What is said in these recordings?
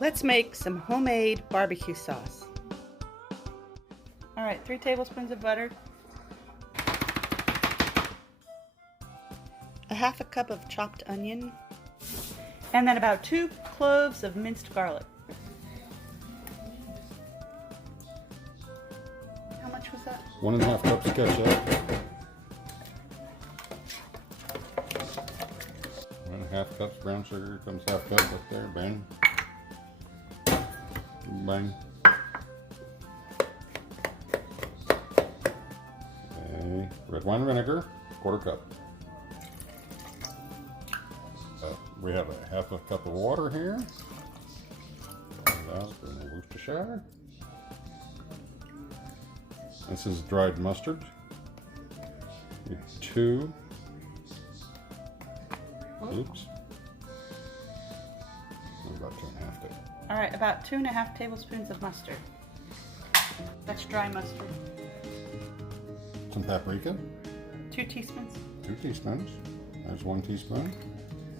Let's make some homemade barbecue sauce. All right, 3 tablespoons of butter, a half a cup of chopped onion, and then about 2 cloves of minced garlic. How much was that? 1.5 cups of ketchup. 1.5 cups brown sugar. Comes half cup up there. Bang. Bang. Okay. Red wine vinegar, 1/4 cup. We have a half a cup of water here. Out in the Worcestershire. This is dried mustard. 2. Oops. About 2.5 tablespoons. All right, about 2.5 tablespoons of mustard. That's dry mustard. Some paprika. 2 teaspoons. 2 teaspoons. There's 1 teaspoon.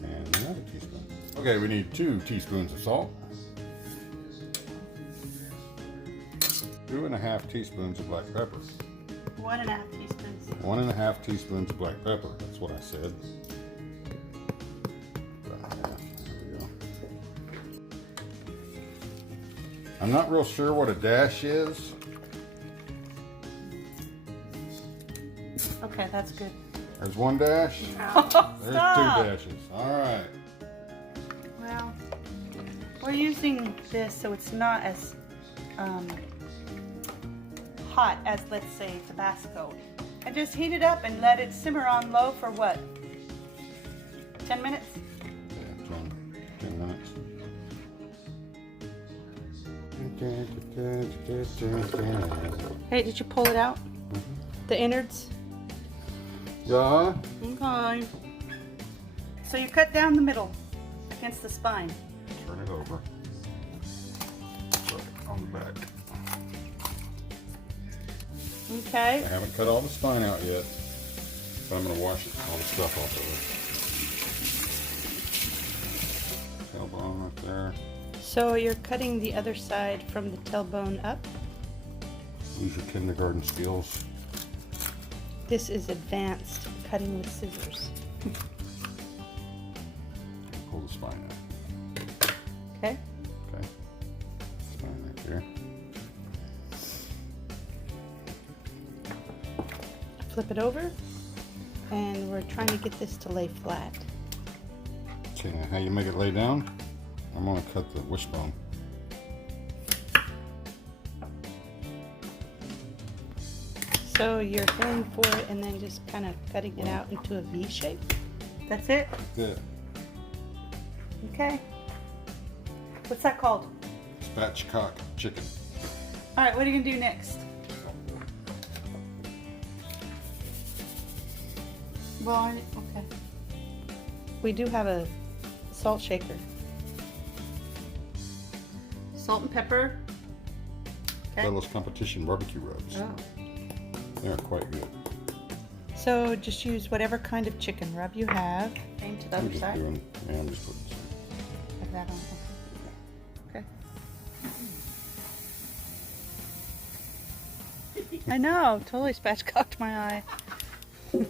And another teaspoon. Okay, we need 2 teaspoons of salt. 2.5 teaspoons of black pepper. 1.5 teaspoons. 1.5 teaspoons of black pepper. That's what I said. I'm not real sure what a dash is. Okay, that's good. There's 1 dash. Oh, There's stop. 2 dashes. All right. Well, we're using this so it's not as hot as, let's say, Tabasco. And just heat it up and let it simmer on low for what? 10 minutes? Yeah, 10 minutes. Hey, did you pull it out? The innards? Yeah. Okay. So you cut down the middle against the spine. Turn it over. Put it on the back. Okay. I haven't cut all the spine out yet, but I'm going to wash all the stuff off of it. Tailbone right there. So you're cutting the other side from the tailbone up? Use your kindergarten skills. This is advanced cutting with scissors. Pull the spine out. Okay. Okay. Spine right there. Flip it over, and we're trying to get this to lay flat. Okay, now how you make it lay down? I'm going to cut the wishbone. So you're feeling for it and then just kind of cutting it out into a V shape. That's it? Good. Okay. What's that called? Spatchcocked chicken. All right, what are you gonna do next? Well, okay. We do have a salt shaker. Salt and pepper. Okay. Bella's Competition barbecue rubs. Oh. They're quite good. So just use whatever kind of chicken rub you have. Same to the I'm other just side. I'm just putting some. Have that on. Okay. I know, totally spatchcocked my eye. All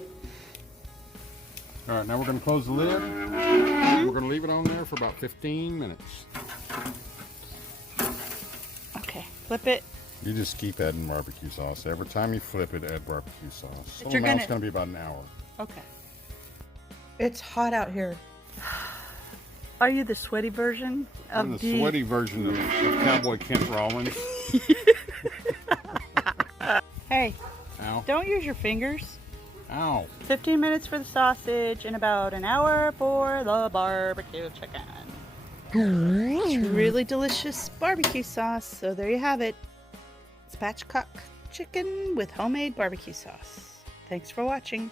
right, now we're going to close the lid. We're going to leave it on there for about 15 minutes. Okay, flip it. You just keep adding barbecue sauce. Every time you flip it, add barbecue sauce. So But you're now gonna... it's going to be about an hour. Okay. It's hot out here. Are you the sweaty version of I'm the sweaty version of Cowboy Kent Rollins. Hey, Ow. don't use your fingers. Ow. 15 minutes for the sausage and about an hour for the barbecue chicken. It's really delicious barbecue sauce. So there you have it. Spatchcocked chicken with homemade barbecue sauce. Thanks for watching.